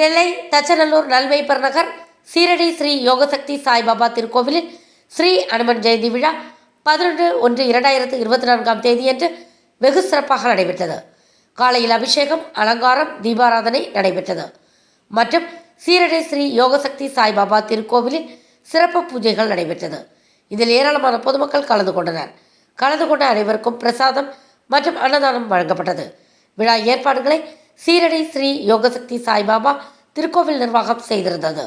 நெல்லை தச்சநல்லூர் நல்மைப்பர் நகர் சீரடி ஸ்ரீ யோகசக்தி சாய்பாபா திருக்கோவிலில் ஸ்ரீ அனுமன் ஜெயந்தி விழா பதினொன்று ஒன்று இரண்டாயிரத்து இருபத்தி நான்காம் தேதியன்று வெகு சிறப்பாக நடைபெற்றது. காலையில் அபிஷேகம் அலங்காரம் தீபாராதனை நடைபெற்றது. மற்றும் சீரடி ஸ்ரீ யோகசக்தி சாய்பாபா திருக்கோவிலில் சிறப்பு பூஜைகள் நடைபெற்றது. இதில் ஏராளமான பொதுமக்கள் கலந்து கொண்டனர். கலந்து கொண்ட அனைவருக்கும் பிரசாதம் மற்றும் அன்னதானம் வழங்கப்பட்டது. விழா ஏற்பாடுகளை சீரடி ஸ்ரீ யோகசக்தி சாய்பாபா திருக்கோவில் நிர்வாகம் செய்திருந்தது.